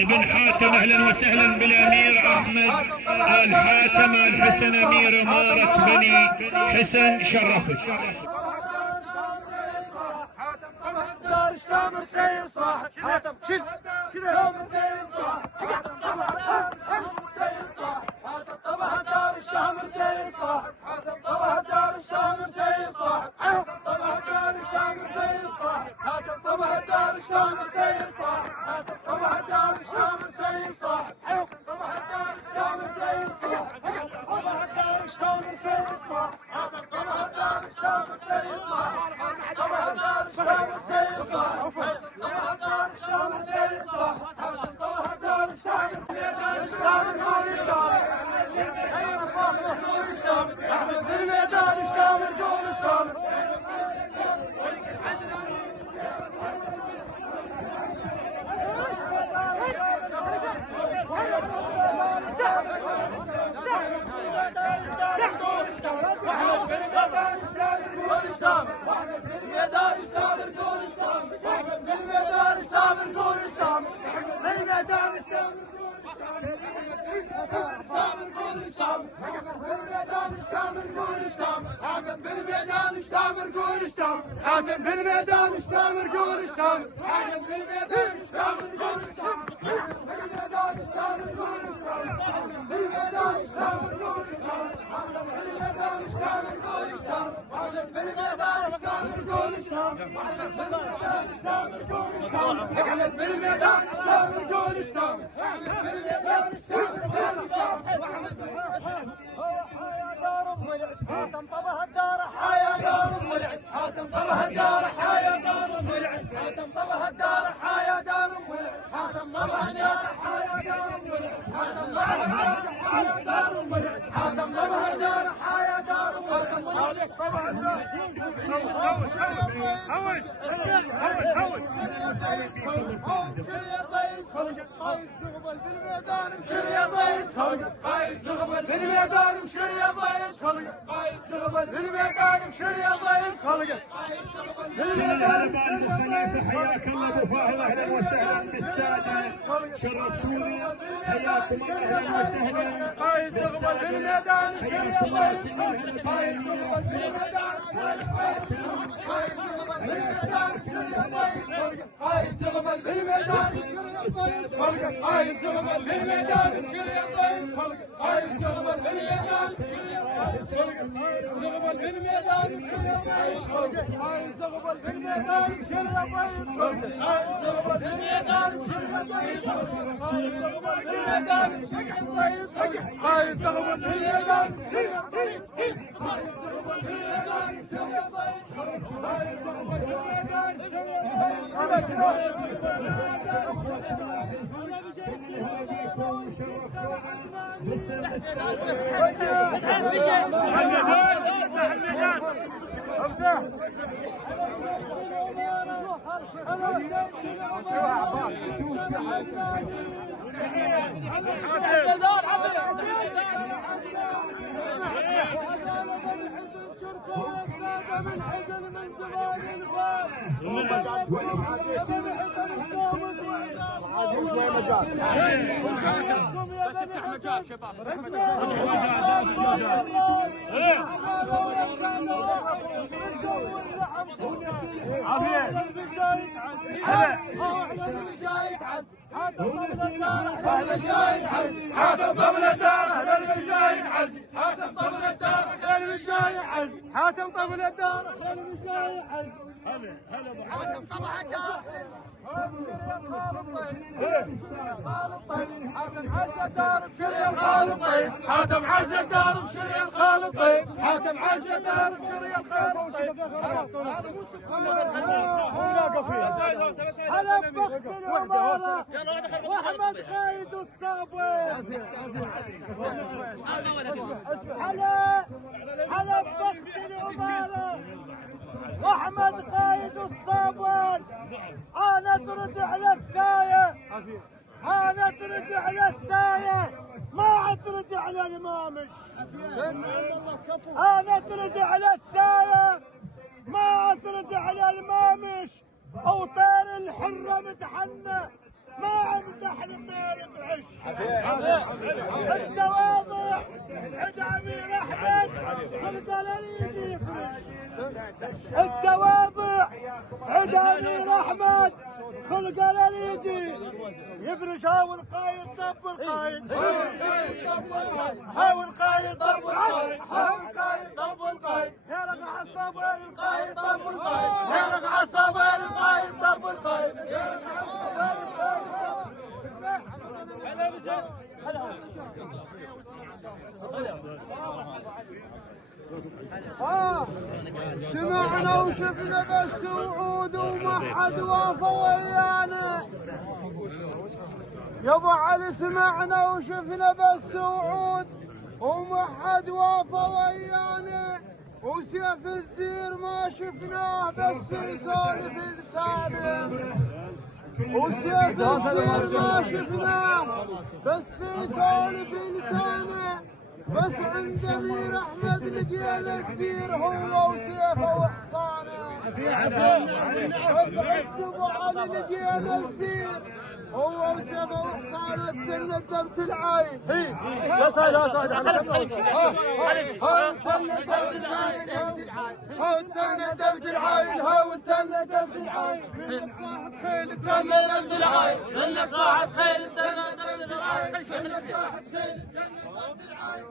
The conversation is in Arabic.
ابن حاتم اهلا وسهلا بالامير احمد ال حاتم الحسن امير اماره بني حسن شرفك. دار تامر سيد صاحب حاتم شد كذا تامر سيد صاحب حاتم طبعا دار تامر سيد صاحب حاتم طبعا دار تامر سيد صاحب حاتم طبعا دار تامر سيد صاحب حاتم طبعا دار تامر سيد صاحب حاتم طبعا دار تامر سيد صاحب حاتم طبعا دار تامر سيد صاحب طبعا دار تامر سيد صاحب حاتم طبعا دار تامر سيد صاحب طبعا دار تامر سيد صاحب طبعا دار تامر سيد صاحب طبعا دار تامر سيد صاحب احمد بالميدان اشتامر قول اشتامر بالميدان اشتامر قول اشتامر بالميدان اشتامر قول اشتامر بالميدان اشتامر حاتم بالميدان اشتامر قول اشتامر حاتم بالميدان اشتامر قول اشتامر حاتم بالميدان اشتامر قول اشتامر بالميدان اشتامر قول اشتامر بالميدان اشتامر قول اشتامر بالميدان اشتامر قول اشتامر بالميدان اشتامر قول اشتامر بالميدان اشتامر قول اشتامر احمد بالميدان اشتامر قول اشتامر بالميدان اشتامر قول اشتامر حاتم طبها الدار حيا دار ولعت حاتم طبها الدار حيا دار ولعت حاتم طبها الدار حيا دار ولعت حاتم طبها الدار حيا دار ولعت حاتم طبها الدار حيا دار ولعت حاتم طبها الدار حيا دار ولعت عليك طبها الدار هوش بالميدان مشي يا ضيس خلق قايد زغبل بالميدان مشي يا ضيس خلق قايد زغبل بالميدان مشي يا ضيس خلق بالميدان حياك الله ابو فاهم اهلا وسهلا بالساده شرفتوني حياكم الله اهلا وسهلا قايد زغبل بالميدان مشي يا ضيس قايد زغبل بالميدان قايد زغبل بالميدان قايد زغبل بالميدان قايد زغبل بالميدان قايد زغبل بالميدان زغبل بالميدان قايد زغبل بالميدان شيل يا ضيس قايد زغبل بالميدان شيل يا ضيس قايد زغبل بالميدان قايد زغبل بالميدان شيل يا ضيس قايد زغبل بالميدان شيل يا ضيس قايد زغبل بالميدان شيل من حزن من زمان الفات شوي مجال بس افتح مجال شباب حاتم طبل الدار اهل البجايد عزي حاتم طبل الدار اهل البجايد عزي حاتم طبل الدار اهل البجايد عزي حاتم طبل الدار حاتم عز الدار بشري الخالطين حاتم عز الدار بشري الخالطين حاتم عز الدار بشري الخالطين هلا بخت العمارة واحمد قايد الصابر هلا بخت العمارة واحمد قايد الصابر انا ترد على الثايه انا ترد على الثايه ما ترد على المامش انا ترد على الثايه ما ترد على المامش او طير الحره متحنى ما امدح لطير التواضع عند امير احمد خلق الذي يفرج. التواضع عند امير احمد خلق الذي يفرج. هاو القايد طب القايد، هاو القايد طب القايد، هاو القايد طب القايد، يا رقع الصبر القايد طب القايد، يا رقع الصبر القايد طب القايد، يا رقع سمعنا وشفنا بس وعود وما حد وافى ويانا. يا ابو علي سمعنا وشفنا بس وعود وما حد وافى ويانا. وسيف الزير ما شفناه بس يسولف لسانه. وسيف الزير ما شفناه بس يسولف لسانه. بس عند امير احمد لقينا الزير هو وسيفه وحصانه. بس عند ابو علي لقينا الزير هو وسيفه وحصانه. تندبت العين يا صاحبي يا صاحبي هو تندبت العين، هو تندبت العين، منك صاحب خيل تندبت العين، منك صاحب خيل تندبت العين، منك صاحب خيل تندبت العين، منك صاحب خيل تندبت العين.